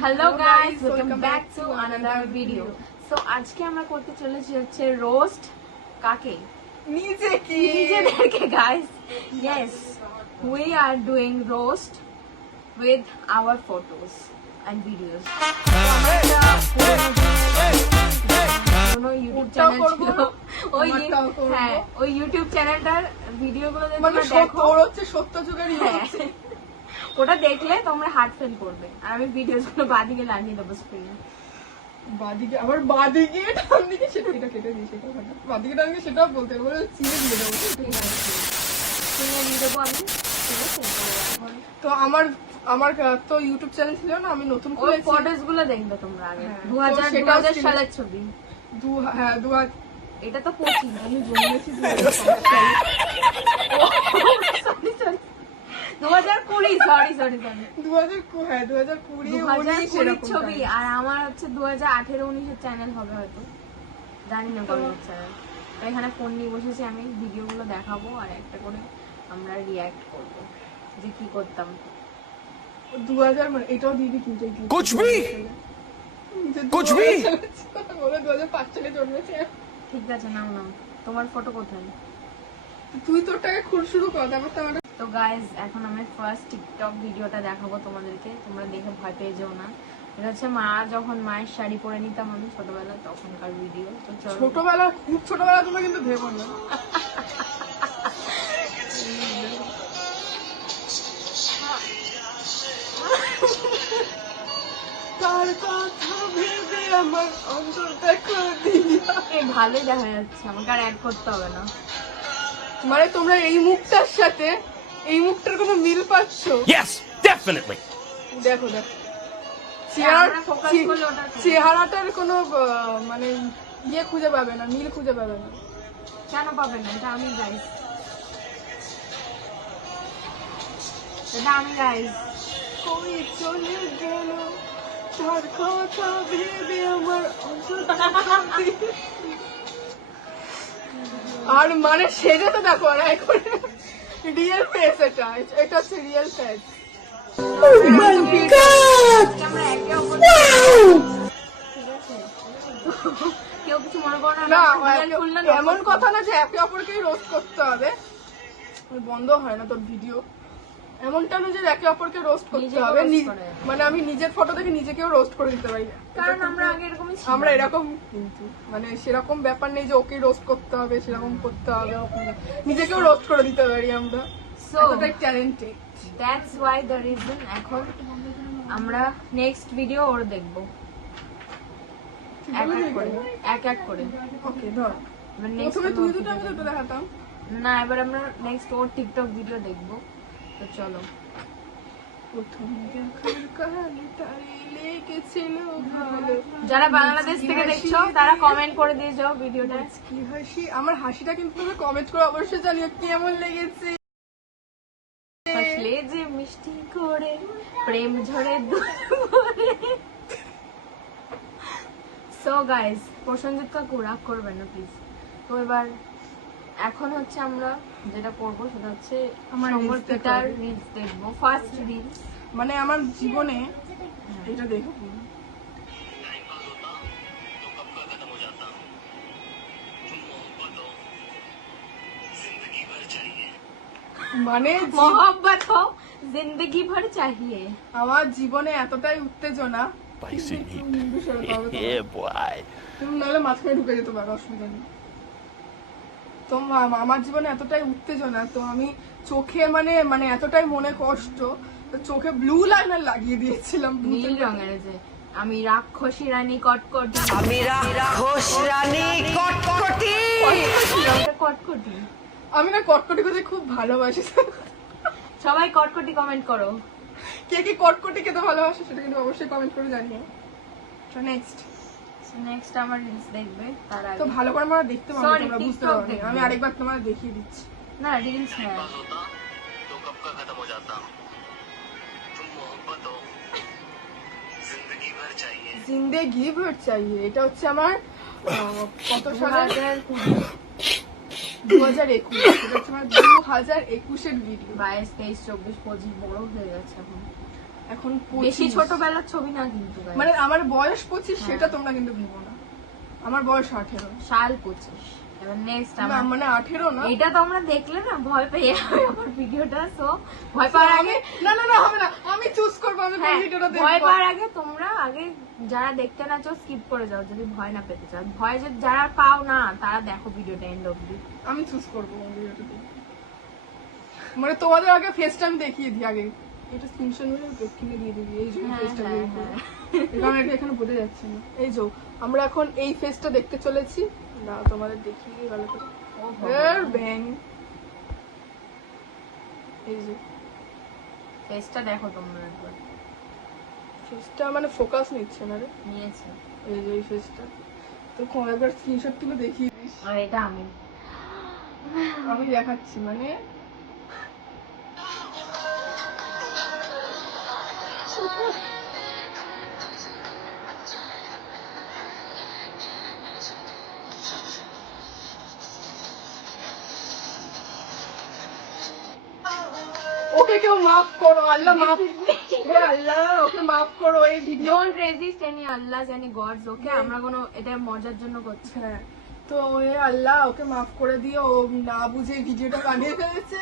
Hello guys, welcome back to another video. So আজকে আমরা করতে চলেছি হচ্ছে রোস্ট। কাকে? নিজেদেরকে guys. Yes, we are doing roast with our photos and videos. ওই ইউটিউব চ্যানেলটার ভিডিওগুলো দেখো, সত্য যুগের ওটা দেখলে তোমরা হার্ট ফেল করবে। আর আমি ভিডিওগুলো বাদিকে লাগিয়ে দেবো স্ক্রিনে। বাদিকে আবার বাদিকে ডান দিকে সেটা কেটে দিই, সেটা বাদিকে ডান দিকে সেটাও বলতে বলে চিনে দিয়ে দেবো। চিনে দিয়ে দেবো আমি। ঠিক আছে, তো আমার তো ইউটিউব চ্যানেল ছিল না, আমি নতুন করে ফটোস গুলো দেখবে তোমরা আগে। 2000 সালের ছবি। হ্যাঁ, এটা তো 25। আমি জন্মেছি 2020 ছবি। আর আমার হচ্ছে 2018-19 চ্যানেল হবে হয়তো, জানি না কোন চ্যানেল। এখানে ফোন নিয়ে বসেছি আমি, ভিডিওগুলো দেখাবো আর একটা করে আমরা রিঅ্যাক্ট করব যে কি করতাম। 2000 মানে এটাও দিবি কিন্তু कुछ भी 2005 সালে জন্মেছি। ঠিক আছে, নাও তোমার ফটো কোথায়? তুই তোরটাকে খুব শুরু কর, তারপর তো আমরা। তো গাইজ, এখন আমি ফার্স্ট টিকটক ভিডিওটা দেখাবো তোমাদেরকে, তোমরা দেখে ভয় পেয়ে যেও না। এটা হচ্ছে যখন মায়ের শাড়ি পরে নিতাম আমি ছোটবেলায়, তখনকার ভিডিও। তো ছোটবেলা, খুব ছোটবেলা তোমরা কিন্তু ভেবো না। তার কথা ভেবে আমার অন্তরটা করে দিলা। ভালোই দেখা যাচ্ছে, আমাকে আর অ্যাড করতে হবে না। মানে তোমরা এই মুখটার সাথে এই মুখটার কোনো মিল পাচ্ছ? Yes, definitely. দেখো চেহারাটার কোনো মানে ইয়ে খুঁজে পাবে না, মিল খুঁজে পাবে না। কেন পাবে না? এটা আমি গাইস, কই চলে গেল তার কথা ভেবে আমার অন্তরটা। আর মানে সেটা তো দেখো না, এখন রিয়েল ফেস। এটা হচ্ছে রিয়েল ফেস। কেউ কিছু মনে করো না, এমন কথা না যে একে অপরকেই রোস্ট করতে হবে। বন্ধ হয় না তোর ভিডিও। এমনটা না যে একে অপরকে রোস্ট করতে হবে। মানে আমি নিজের ফটো দেখে নিজেকেও রোস্ট করে দিতে পারি, কারণ আমরা এরকম কিন্তু মানে সেরকম ব্যাপার নেই যে ওকে রোস্ট করতে হবে, সেরকম করতে হবে। নিজেকেও রোস্ট করে দিতে পারি আমরা। এতটাই talented. That's why the reason এখন আমরা নেক্সট ভিডিও ওর দেখবো এক এক করে। ওকে, ধর প্রথমে তুই দুটো আমি দুটো দেখাতাম না, এবার আমরা নেক্সট ওর টিকটক ভিডিও দেখবো। তো চলো। যারা বাংলাদেশ থেকে দেখছো তারা কমেন্ট করে দিয়ে যাও ভিডিওটা। কি হাসি! আমার হাসিটা কিন্তু তুমি কমেন্ট করে অবশ্যই জানিও কেমন লেগেছে। হাসলে যে মিষ্টি করে প্রেম ঝরে সো গাইস, প্রসেনজিৎ কাকু রাগ করবেন না প্লিজ। তো এবার এখন হচ্ছে আমরা যেটা করবো সেটা হচ্ছে আমার রিলস দেখবো। ফার্স্ট রিলস মানে আমার জীবনে এটা দেখো, মানে মোহব্বত হো জিন্দগি ভর চাহিয়ে। আমার জীবনে এতটাই উত্তেজনা, তুমি নাহলে মাঝখানে ঢুকে যেতে পারো, অসুবিধা নেই। তো আমার জীবনে এতটাই উত্তেজনা, তো আমি চোখে মানে এতটাই মনে কষ্ট, তো চোখে ব্লু লাইনার লাগিয়ে দিয়েছিলাম। নীল রঙের যে আমি রাক্ষসী রানী কটকটি, কটকটি। আমি না কটকটি করতে খুব ভালোবাসি। সবাই কটকটি কমেন্ট করো। কে কে কটকটি খেতে ভালোবাসে সেটা কিন্তু অবশ্যই কমেন্ট করে জানিও। তো নেক্সট আমার রিলস দেখবে তার আগে তো ভালো করে আমরা দেখতে পাবো, তোমরা বুঝতে পারবে। আমি আরেকবার তোমাদের দেখিয়ে দিচ্ছি। না, রিলস হ্যাঁ জিন্দেগি ভর চাইয়ে। এটা হচ্ছে আমার কত সাল? 2021। এটা হচ্ছে আমার 2021-এর ভিডিও। 22, 23, 24, 25 বড় হয়ে যাচ্ছে এখন। এখন বেশি 25 ছোটবেলার ছবি না কিন্তু guys। মানে আমার বয়স 25 সেটা তোমরা কিন্তু ভেবো না, আমার বয়স 18। সাল 25। এবার নেক্সট না মানে 18 না, এটা তো আমরা দেখলে না ভয় পেয়ে যাবে আমার ভিডিওটা। সো ভয় পাওয়ার আগে না না না হবে না, আমি চুজ করব আমি কোন হ্যাঁ, ভিডিওটা ভয় দেখব। পাওয়ার আগে তোমরা আগে যারা দেখতে না চাও স্কিপ করে যাও যদি ভয় না পেতে চাও। ভয় যে যারা পাও না তারা দেখো ভিডিওটা এন্ড অবধি। আমি চুজ করব কোন ভিডিওটা দেখব। মানে তোমাদের আগে ফেসটা আমি দেখিয়ে দিই আগে, এটা স্ক্রিনশট মেরে কিনে দিয়ে দিবি, এই যে হ্যাঁ, ফেসটা হ্যাঁ, বের করে। হ্যাঁ। কারণ এটা এখানে বোঝা যাচ্ছে না। এই যে আমরা এখন এই ফেসটা দেখতে চলেছি, না তোমাদের দেখিয়ে দিই ভালো করে। এর ব্যাং, এই যে ফেসটা দেখো তোমরা একবার। ফেসটা মানে ফোকাস নিচ্ছে না রে, নিয়েছে। এই যে এই ফেসটা তো একবার স্ক্রিনশট তুলে দেখিয়ে দিস। আর এটা আমি আমি দেখাচ্ছি মানে ওকে কেউ মাফ করো, আল্লাহ মাফ, হে আল্লাহ ওকে মাফ করো এই video. Don't resist any Allah any gods. Okay আমরা কোনো এটা মজার জন্য করছি। হ্যাঁ তো হে আল্লাহ ওকে মাফ করে দিও, ও না বুঝে এই ভিডিওটা বানিয়ে ফেলেছে।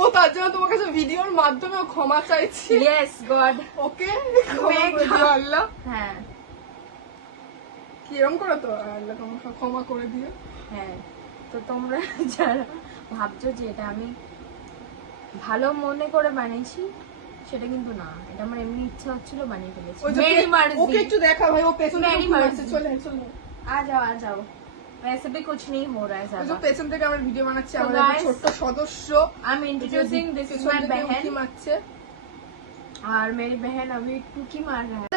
ও তার জন্য তোমার কাছে ভিডিওর মাধ্যমে ও ক্ষমা চাইছি। Yes god. ওকে ক্ষমা করে দিও আল্লাহ। হ্যাঁ কিরম করে তো আল্লাহ তোমাকে ক্ষমা করে দিও। হ্যাঁ, তো তোমরা যারা ভাবছো যে এটা আমি ভালো মনে করে বানিয়েছি সেটা কিন্তু না, এটা আমার এমনি ইচ্ছা হচ্ছিল বানিয়ে ফেলেছি। ওই যে মেরি মার্জি। ওকে একটু দেখা ভাই, ও পেছন থেকে মেরি ঘুরে মার্জি। আসছে, চলে চলে। आ जाओ वैसे भी कुछ नहीं हो रहा है ওই যে ज्यादा। পেছন থেকে আমরা ভিডিও বানাচ্ছি, So আমাদের guys, ছোট্ট সদস্য। I am introducing this is my बहन মারছে और मेरी बहन अभी टुकी मार रहा है।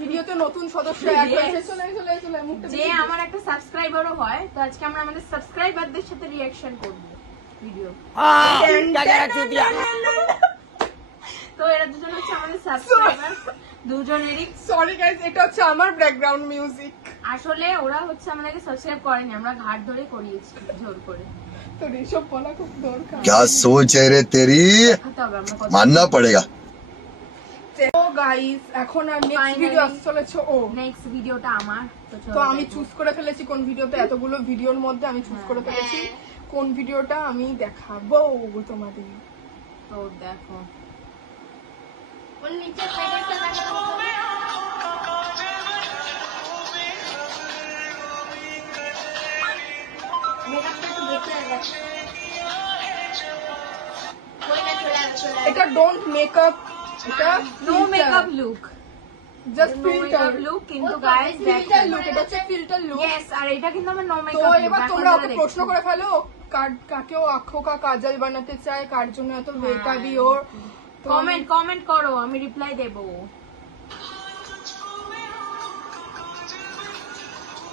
ভিডিওতে নতুন সদস্য অ্যাড Yes. হয়েছে, চলে চলে চলে মুখটা যে আমার একটা সাবস্ক্রাইবারও হয়, তো আজকে আমরা আমাদের সাবস্ক্রাইবারদের সাথে রিঅ্যাকশন করব ভিডিও। তো এরা দুজন হচ্ছে আমাদের সাবস্ক্রাইবার, দুজনেরই। সরি গাইস, এটা হচ্ছে আমার ব্যাকগ্রাউন্ড মিউজিক। আসলে ওরা হচ্ছে আমাদেরকে সাবস্ক্রাইব করেনি, আমরা ঘাট ধরে করিয়েছি জোর করে। তো এইসব বলা খুব দরকার। क्या सोच है रे तेरी, দেখাতে হবে আমরা কত। मानना पड़ेगा। তো গাইস এখন আর নেক্সট Finally. ভিডিও আসতে চলেছে ও। নেক্সট ভিডিওটা আমার। তো আমি চুজ করে ফেলেছি কোন ভিডিওতে, এতগুলো ভিডিওর মধ্যে আমি চুজ করে ফেলেছি কোন ভিডিওটা আমি দেখাবো তোমাদের। তো দেখো এটা ডোন্ট মেকআপ, এটা no makeup look, just no filter makeup look. কিন্তু গাইস ফিল্টার লুক, এটা হচ্ছে ফিল্টার লুক। ইয়েস, আর এটা কিন্তু আমার নো তো মেকআপ লুক। এবার তোমরা ওকে প্রশ্ন করে ফেলো কাকেও আঁখো কা কাজল বানাতে চায়, কার জন্য এত বেকাবি ওর। তো কমেন্ট করো, আমি রিপ্লাই দেব।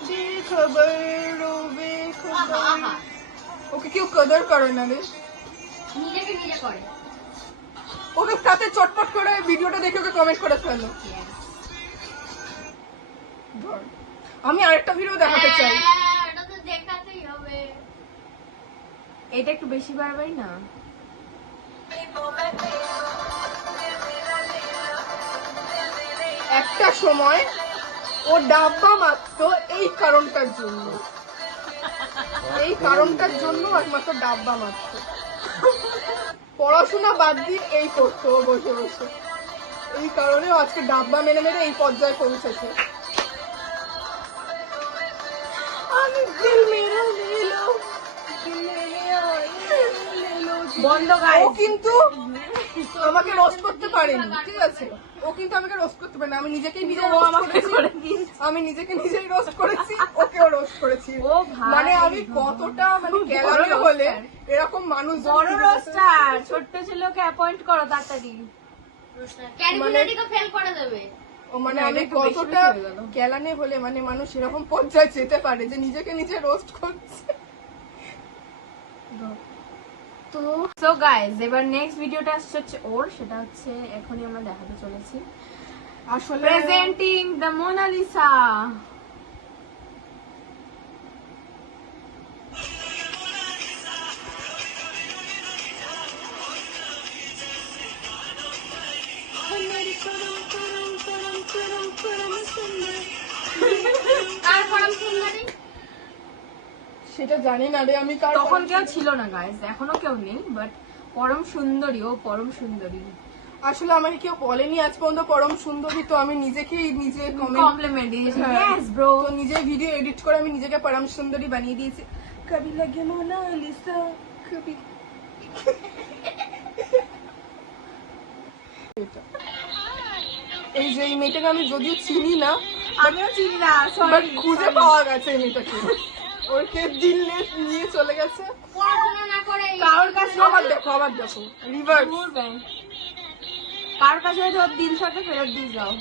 বেখবর ও বেখবর, ওকে কেউ কদর করে না রে, নিজেকে নিজে করে। ওকে তাতে চটপট করে ভিডিওটা দেখে ওকে কমেন্ট করে ফেলো। ধর, আমি আরেকটা ভিডিও দেখাতে চাই। এটা একটু বেশি বারবারই না। একটা সময় ও ডাব্বা মারতো এই কারণটার জন্য, এই কারণটার জন্য একমাত্র ডাব্বা মারতো। পড়াশোনা বাদ দিয়ে এই করতো ও বসে বসে, এই কারণে ও আজকে ডাব্বা মেরে মেরে এই পর্যায়ে পৌঁছেছে। আমি দিল মেরা লে লো, দিল মেরা লে লো। বন্ধ ও গাইস। কিন্তু আমাকে রোস্ট করতে পারেনি, ঠিক আছে? ও কিন্তু আমাকে রোস্ট করতে পারে না, আমি নিজেকেই নিজে ও রোস্ট আমাকে করেছি, করে দিয়েছে। আমি নিজেকে নিজেই রোস্ট করেছি, ওকেও রোস্ট করেছি। ও ভাই, মানে আমি কতটা মানে কেলানি বড় হলে roaster। এরকম মানুষ বড় রোস্টার, ছোট্ট ছেলেকে অ্যাপয়েন্ট করো তাড়াতাড়ি। ক্যারিকুলারিকে ফেল করে দেবে। ও মানে না, আমি এটা একটু বেশি কতটা বেশি হয়ে গেল। কেলানি হলে মানে মানুষ এরকম পর্যায়ে যেতে পারে যে নিজেকে নিজে রোস্ট করছে। তো সো গাইস, এবার নেক্সট ভিডিওটা আসছে হচ্ছে ওর, সেটা হচ্ছে এখনই আমরা দেখাতে চলেছি। আসলে প্রেজেন্টিং দ্য মোনালিসা। সেটা জানি না রে আমি কার তখন কেউ ছিল না গাইস, এখনো কেউ নেই, বাট পরম সুন্দরী, ও পরম সুন্দরী। আসলে আমাকে কেউ বলেনি আজ পর্যন্ত পরম সুন্দরী, তো আমি নিজেকেই নিজে কমপ্লিমেন্ট দিয়েছি। হ্যাঁ। Yes bro. তো নিজে ভিডিও এডিট করে আমি নিজেকে পরম সুন্দরী বানিয়ে দিয়েছি। কবি লাগে মোনালিসা কবি। এই যে এই মেয়েটাকে আমি যদিও চিনি না, আমিও চিনি না, বাট সরি খুঁজে পাওয়া গেছে এই মেয়েটাকে। ওকে দিল নিয়ে চলে গেছে পড়াশোনা না করে কারোর কাছে আবার দেখো রিভার্স। কারোর কাছে হয়তো ওর দিল থাকে, ফেরত দিয়ে যাও।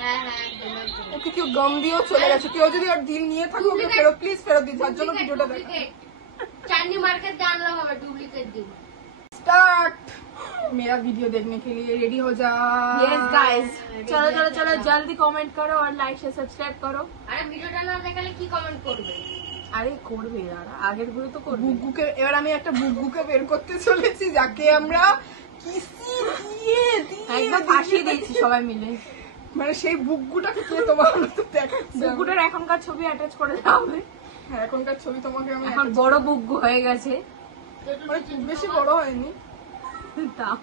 হ্যাঁ হ্যাঁ একদম একদম ওকে কেউ গম দিয়েও চলে গেছে। কেউ যদি ওর দিল নিয়ে থাকে ওকে ফেরত প্লিজ ফেরত দিন, যার জন্য ভিডিওটা দেখা। ডুপ্লিকেট চাঁদনি মার্কেট জানলে হবে ডুপ্লিকেট দিন स्टार्ट मेरा वीडियो देखने के लिए रेडी हो जा। यस गाइस, चलो चलो चलो जल्दी कमेंट करो और लाइक से सब्सक्राइब करो। আরে ভিডিওটা না দেখালে কি কমেন্ট করবে আরে করবে যারা আগের গুলো তো করবে। বুগ্গুকে এবার আমি একটা বুগ্গুকে বের করতে চলেছি, যাকে আমরা কিসি দিয়ে একদম ফাঁসিয়ে দিয়েছি সবাই মিলে। মানে সেই বুগ্গুটাকে কে তোমার তো দেখাচ্ছে। বুগ্গুটার এখনকার ছবি অ্যাটাচ করে দেওয়া হবে। হ্যাঁ এখনকার ছবি তোমাকে আমি এখন বড় বুগ্গু হয়ে গেছে। মানে খুব বেশি বড় হয়নি। তাও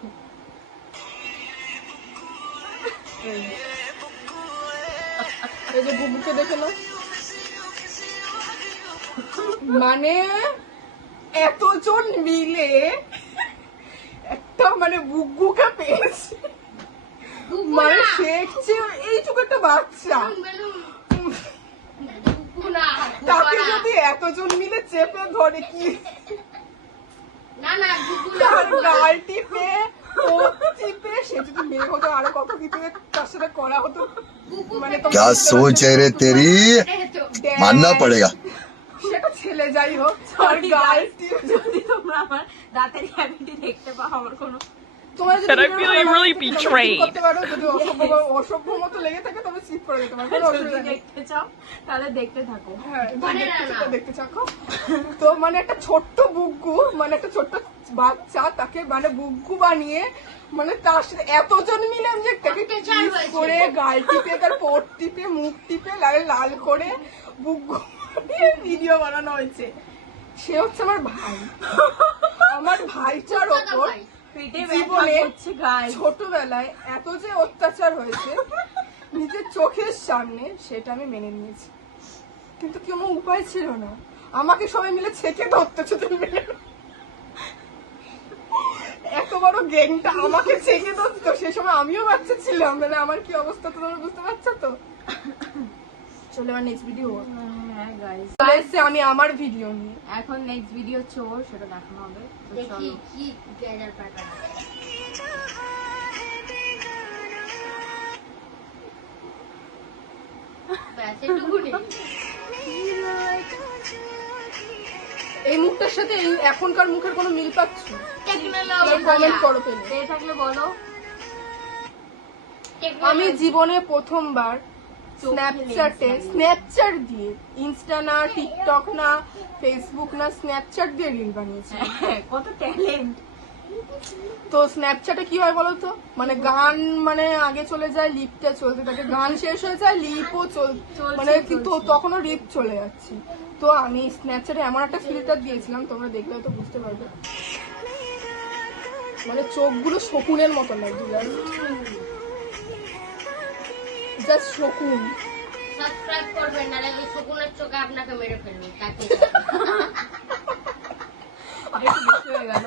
এই যে বুগ্গুকে দেখে নাও, মানে এতজন মিলে একটা মানে বুগ্গুকে পেয়েছে। মানে শেখছে এইটুকু একটা বাচ্চা, তাকে যদি এতজন মিলে চেপে ধরে কি না না গুগু তার গাল টিপে ও টিপে, সে যদি মেয়ে হতো আরো কত কিছু তার সাথে করা হতো। মানে তোমার क्या सोच है रे तेरी मानना पड़ेगा। সেটা ছেলে যাই হোক, আর Sorry গাল guys, টিপে যদি তোমরা আমার দাঁতের ক্যাভিটি দেখতে পাও, আমার কোনো তোমরা যদি And I ভিডিওটা feel ভালো really লাগে তোমরা betrayed. skip করতে পারো, যদি অসভ্য মতো লেগে থাকে তবে স্কিপ করে দিতে পারো, কোনো যদি অসুবিধা নেই। দেখতে চাও তাহলে দেখতে থাকো। হ্যাঁ, মানে দেখতে না, চাও, না। দেখতে চাও। তো মানে একটা ছোট্ট বুগ্গু, মানে একটা ছোট্ট বাচ্চা, তাকে মানে বুগ্গু বানিয়ে মানে তার সাথে এতজন মিলে আমি যে তাকে অত্যাচার kiss হয়েছে। করে গাল টিপে তার পোট টিপে মুখ টিপে লাল লাল করে বুগ্গু ভিডিও বানানো হয়েছে। সে হচ্ছে আমার ভাই। আমার ভাইটার ওপর পেটে জীবনে ব্যথা করছে গাইস। ছোটবেলায় এত যে অত্যাচার হয়েছে নিজের চোখের সামনে, সেটা আমি মেনে নিয়েছি, কিন্তু কি আমার উপায় ছিল না। আমাকে সবাই মিলে ছেঁকে ধরতে শুধু মেনে নাও। এত বড় গ্যাংটা আমাকে ছেঁকে ধরতো, সে সময় আমিও বাচ্চা ছিলাম, মানে আমার কি অবস্থা তো তোমরা বুঝতে পারছো তো। চলো আমার নেক্সট ভিডিও হ্যাঁ গাইস, এসে আমি আমার ভিডিও নিয়ে এখন নেক্সট ভিডিও হচ্ছে ওর, সেটা দেখানো হবে। তো দেখি চলো। কি গেজার প্যাটার্ন ব্যাস এটুকুনি এই মুখটার সাথে এখনকার মুখের কোনো মিল পাচ্ছ? টেকনোলজি কমেন্ট করো পেলে। পেয়ে থাকলে বলো। আমি জীবনে প্রথমবার স্ন্যাপচ্যাট দিয়ে, ইনস্টা না, টিকটক না, ফেসবুক না, স্ন্যাপচ্যাট দিয়ে রিল বানিয়েছি। হ্যাঁ, কত ট্যালেন্ট। তো স্ন্যাপচ্যাটে কি হয় বলতো, মানে গান মানে আগে চলে যায়, লিপটা চলতে থাকে, গান শেষ হয়ে যায়, লিপও মানে কিন্তু তখনও লিপ চলে যাচ্ছে। তো আমি স্ন্যাপচ্যাটে এমন একটা ফিল্টার দিয়েছিলাম, তোমরা দেখলে তো বুঝতে পারবে, মানে চোখগুলো শকুনের মতো লাগছে, জাস্ট শকুন। সাবস্ক্রাইব করবেন নালে ওই শকুনের চোখে আপনাকে মেরে ফেলবে তাকে একটু বেশি হয়ে গেল।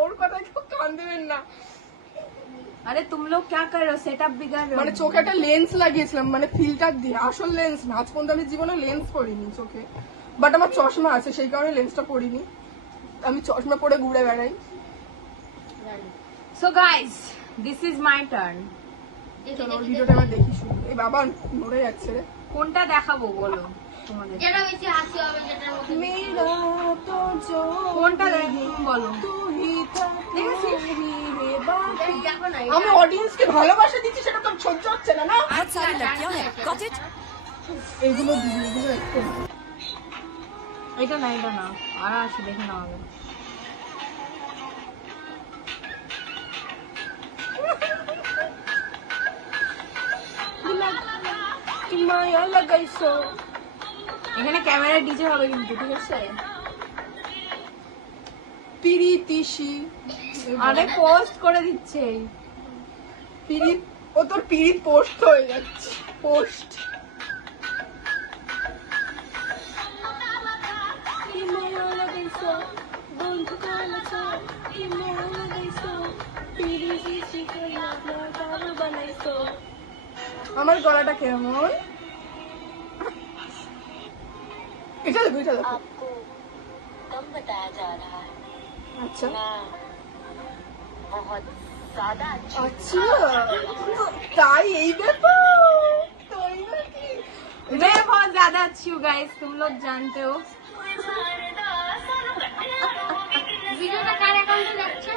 ওর কথা কেউ কান দেবেন না। আরে তুম লোগ क्या कर रहे हो, सेटअप बिगाड़ रहे हो। মানে চোখে একটা লেন্স লাগিয়েছিলাম, মানে ফিল্টার দিয়ে, আসল লেন্স না। আজ পর্যন্ত আমি জীবনে লেন্স পরিনি চোখে, বাট আমার চশমা আছে, সেই কারণে লেন্সটা পরিনি। আমি চশমা পরে ঘুরে বেড়াই। So guys, this is my turn. চলো ভিডিওটা আমরা দেখি শুরু। এই বাবা নড়ে যাচ্ছে রে। কোনটা দেখাবো বলো তোমাদের? যেটা বেশি হাসি হবে যেটার মধ্যে মেরা তো জো কোনটা তুমি বলো। তু হি থা দেখেছি? দেখো না আমি অডিয়েন্সকে ভালোবাসা দিচ্ছি, সেটা তো সহ্য হচ্ছে না না। এগুলো ভিডিওগুলো একটু এটা না, এটা না, আর আছে, দেখে নাও আগে। মায়া লাগাইছো এখানে ক্যামেরা ডিজে হবে কিন্তু, ঠিক আছে? পিরিতিশি অনেক পোস্ট করে দিচ্ছে। পিরিত, ও তোর পিরিত পোস্ট হয়ে যাচ্ছে, পোস্ট। আমার গলাটা কেমন? এটা দেখো, এটা দেখো। आपको कम बताया जा रहा है আচ্ছা मैं बहुत ज्यादा अच्छी আচ্ছা, তাই এই ব্যাপার, তাই নাকি? मैं बहुत ज्यादा अच्छी हूँ गाइस, तुम लोग जानते हो। ভিডিওটা কার অ্যাকাউন্টে যাচ্ছে?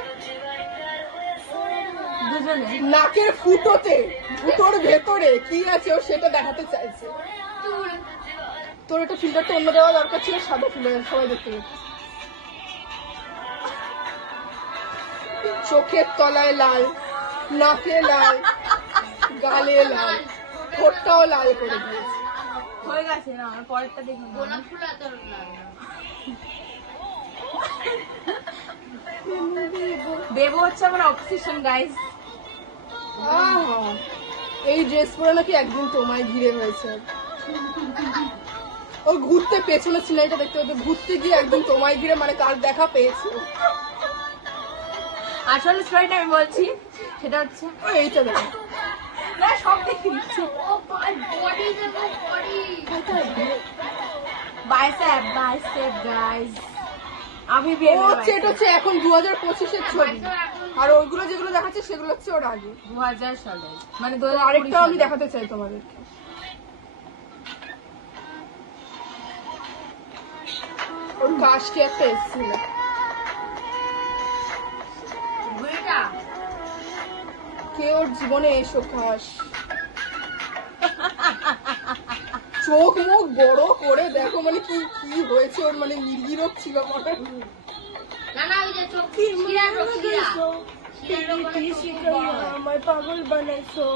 দুজনে নাকের ফুটোতে, ফুটোর ভেতরে কি আছে ও সেটা দেখাতে চাইছে। চুল। তোর একটা ফিল্টারটা অন্য দেওয়া দরকার ছিল, সাদা ফিল্টার সবাই দেখতে পেত। চোখের তলায় লাল, নাকে লাল, গালে লাল, ঠোঁটটাও লাল করে দিয়েছে। হয়ে গেছে না, আমার পরেরটা দেখুন। গোলাপ ফুল এত লাগে না। বেবো হচ্ছে আমার অবসেশন গাইস। আহা, এই ড্রেস পরে নাকি একদিন তোমায় ঘিরে হয়েছে। ও ঘুরতে, পেছনে সিনারিটা দেখতে হতো, ঘুরতে গিয়ে একদিন তোমায় ঘিরে মানে কার দেখা পেয়েছে। আসলে স্টোরিটা আমি বলছি, সেটা হচ্ছে ও এইটা দেখো, না সব দেখে দিচ্ছে। ও বডি দেখো, বডি। Bicep bicep guys. আমি ও হচ্ছে এটা হচ্ছে এখন 2025-এর ছবি, আর ওইগুলো যেগুলো দেখাচ্ছে সেগুলো হচ্ছে ওর আগে। 2000 সালে, মানে তো 2020 আরেকটা আমি সালে। দেখাতে চাই তোমাদেরকে। ওর কাশকে একটা এসেছিল, বুড়িটা। কে ওর জীবনে এসো খাস। চোখ মুখ বড় করে দেখো, মানে কি কি হয়েছে ওর, মানে নির্গিরক ছিল মনে। না না, ওই যে চোখ শিরার রোগ, শিরা। শিরার রোগ হলে চোখ খুব বড় হয়। আমায় পাগল বানাইছো।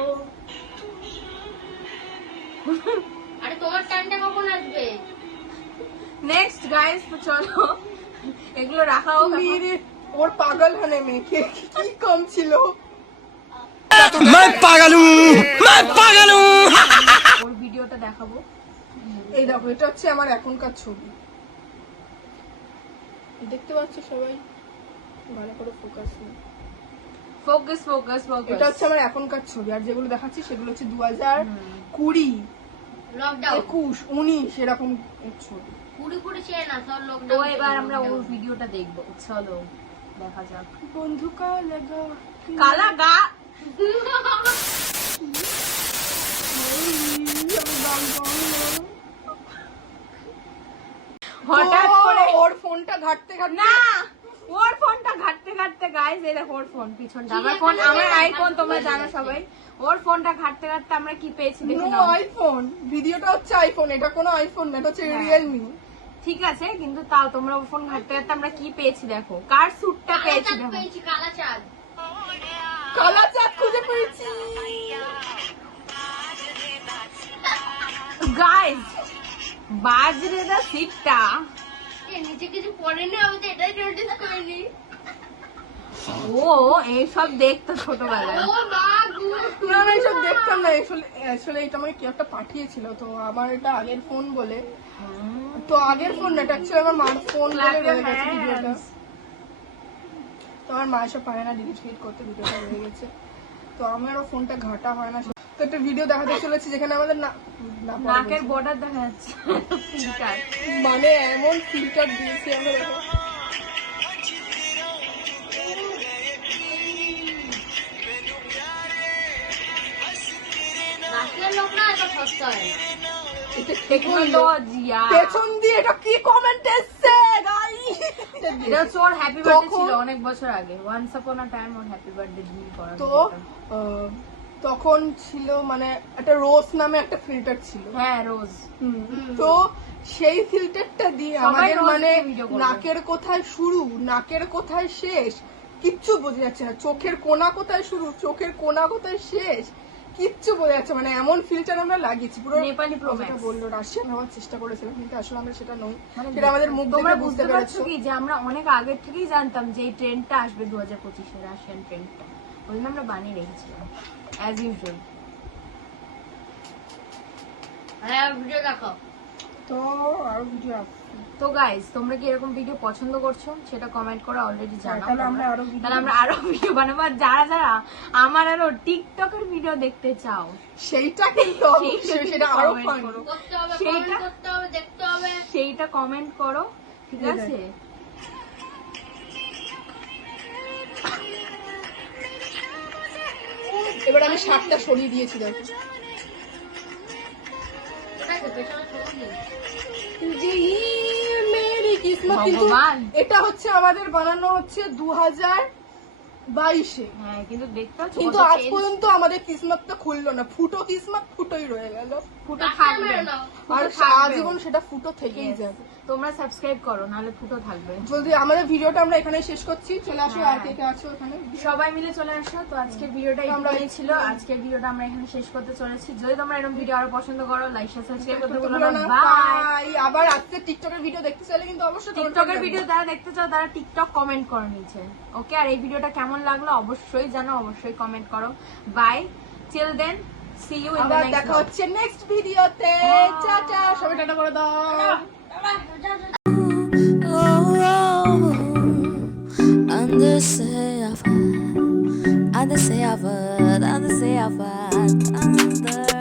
আরে তোমার টাইমটা কখন আসবে? নেক্সট গাইস, তো চলো এগুলো রাখা হোক এখন। মেরে ওর পাগল হনে মেয়েকে কি কম ছিল। ওর ভিডিওটা দেখাবো। এই দেখো, এটা হচ্ছে আমার এখনকার ছবি, দেখতে পাচ্ছ সবাই? ভালো করে ফোকাস নেই। ফোকাস ফোকাস এটা ফোকাস। হচ্ছে আমার এখনকার ছবি, আর যেগুলো দেখাচ্ছি সেগুলো হচ্ছে 2020, লকডাউন 21, 19 এরকম ছবি। কুড়ি কুড়ি চেয়ে না, সব তো লকডাউন। এবার আমরা ওর ভিডিওটা দেখবো, চলো দেখা যাক। বন্ধু কা লাগা কালা গা। হঠাৎ করে ওর ফোনটা ঘাটতে ঘাটতে না, ওর ফোনটা ঘাটতে ঘাটতে গাইস, এই দেখো ওর ফোন পিছনটা। আমার ফোন, আমার আইফোন, তোমরা জানো সবাই। ওর ফোনটা ঘাটতে ঘাটতে আমরা কি পেয়েছি দেখে নো নাও। আইফোন, ভিডিওটা হচ্ছে আইফোন, এটা কোনো আইফোন না, এটা হচ্ছে হ্যাঁ। রিয়েলমি। ঠিক আছে, কিন্তু তাও তোমরা ওর ফোন ঘাটতে ঘাটতে আমরা কি পেয়েছি দেখো। কার স্যুটটা কালা পেয়েছি চাঁদ দেখো। পেয়েছি, কালা চাঁদ। কালা চাঁদ খুঁজে পেয়েছি। গাইস, বাজরেদা সিটটা। এ নিচে কিছু পড়েনি, আমি তো এটাই নোটিস করিনি। ও এইসব দেখতো ছোটবেলায়। ও মা গো। না না, এইসব দেখতাম না। আসলে এটা আমাকে কেউ একটা পাঠিয়েছিল, তো আমার এটা আগের ফোন বলে, তো আগের ফোন না, এটা অ্যাকচুয়ালি আমার মার ফোন বলে Clap your রয়ে গেছে ভিডিওটা। hands. তো আমার মা এসব পারে না ডিলিট করতে, ভিডিওটা রয়ে গেছে, তো আমারও ফোনটা ঘাটা হয় না। তো একটা ভিডিও দেখাতে চলেছি যেখানে আমাদের নাকের বর্ডার দেখা যাচ্ছে। ফিল্টার। মানে এমন ফিল্টার দিয়েছি আমরা, দেখো। নাচের লোক না, এত সস্তা হয়। এটা কি করলো? টেকনোলজিয়া। পেছন দিয়ে এটা কি কমেন্ট এসছে গাই? এটা হচ্ছে ওর হ্যাপি বার্থডে তখন- ছিল অনেক বছর আগে। ওয়ান্স আপন আ টাইম ওর হ্যাপি বার্থডে দিন করা। তো তখন ছিল মানে একটা রোজ নামে একটা ফিল্টার ছিল। হ্যাঁ, রোজ। তো সেই ফিল্টারটা দিয়ে সবাই আমাদের রোজ মানে দিয়ে video করবে। নাকের কোথায় শুরু, নাকের কোথায় শেষ কিচ্ছু বোঝা যাচ্ছে না। চোখের কোনা কোথায় শুরু, চোখের কোনা কোথায় শেষ কিচ্ছু বোঝা যাচ্ছে মানে এমন ফিল্টার আমরা লাগিয়েছি পুরো নেপালি Pro যেটা Max। বললো রাশিয়ান হওয়ার চেষ্টা করেছিলাম কিন্তু আসলে আমরা সেটা নই, মানে সেটা আমাদের মুখ তোমরা দেখে বুঝতে বুঝতে পারছো পেরেছো। কি যে আমরা অনেক আগের থেকেই জানতাম যে এই ট্রেন্ডটা আসবে 2025 এর রাশিয়ান ট্রেন্ডটা, ওই জন্য আমরা বানিয়ে রেখেছিলাম অ্যাজ ইউজুয়াল। হ্যাঁ ভিডিও দেখো। তো আরো ভিডিও আসছে, তো গাইস তোমরা কি এরকম ভিডিও পছন্দ করছো সেটা কমেন্ট করে অলরেডি জানাও। তাহলে আমরা আরো তাহলে আমরা আরো ভিডিও বানাবো। আর যারা যারা আমার আরো টিকটকের ভিডিও দেখতে চাও সেইটা কিন্তু অবশ্যই সেটা আরো comment ফান। করো। করতে হবে, সেইটা- কমেন্ট করতে হবে, দেখতে হবে। সেইটা কমেন্ট করো, ঠিক ঠিক আছে? এবার আমি শার্টটা সরিয়ে দিয়েছি দেখো। ওটাই তো পেছনে ছবি দিন। যে ই মেরি কিসমত, কিন্তু ভগবান। এটা হচ্ছে আমাদের বানানো হচ্ছে 2022-এ, হ্যাঁ কিন্তু দেখতে হচ্ছে কিন্তু কত আজ change। পর্যন্ত আমাদের কিসমতটা খুললো না, ফুটো কিসমত ফুটোই রয়ে গেল, ফুটো ডাক্তার থাকবে মেরে নাও। আর ফুটো থাকবেও। আজীবন সেটা ফুটো থেকেই Yes. যাবে। তোমরা সাবস্ক্রাইব করো নাহলে ফুটো থাকবে। যদি আমাদের ভিডিওটা আমরা এখানে শেষ করছি, চলে আসো হ্যাঁ। আর কে কে আছো ওখানে। সবাই মিলে চলে আসো। তো আজকের ভিডিওটা আমরা এইটুকুই ছিল। আজকের ভিডিওটা আমরা এখানে শেষ করতে চলেছি। যদি তোমরা এরকম ভিডিও আরো পছন্দ করো লাইক শেয়ার সাবস্ক্রাইব করতে ভুলো না। বাই। বাই। আবার আজকে টিকটকের ভিডিও দেখতে চাইলে কিন্তু অবশ্যই comment টিকটকের করবে। ভিডিও যারা দেখতে চাও তারা টিকটক কমেন্ট করো নিচে, ওকে? আর এই ভিডিওটা কেমন লাগলো অবশ্যই জানো, অবশ্যই কমেন্ট করো। Bye, till then see you in the আবার নেক্সট দেখা হচ্ছে নেক্সট ভিডিওতে। টাটা, সবাই টাটা করে দাও। Understay, I've heard,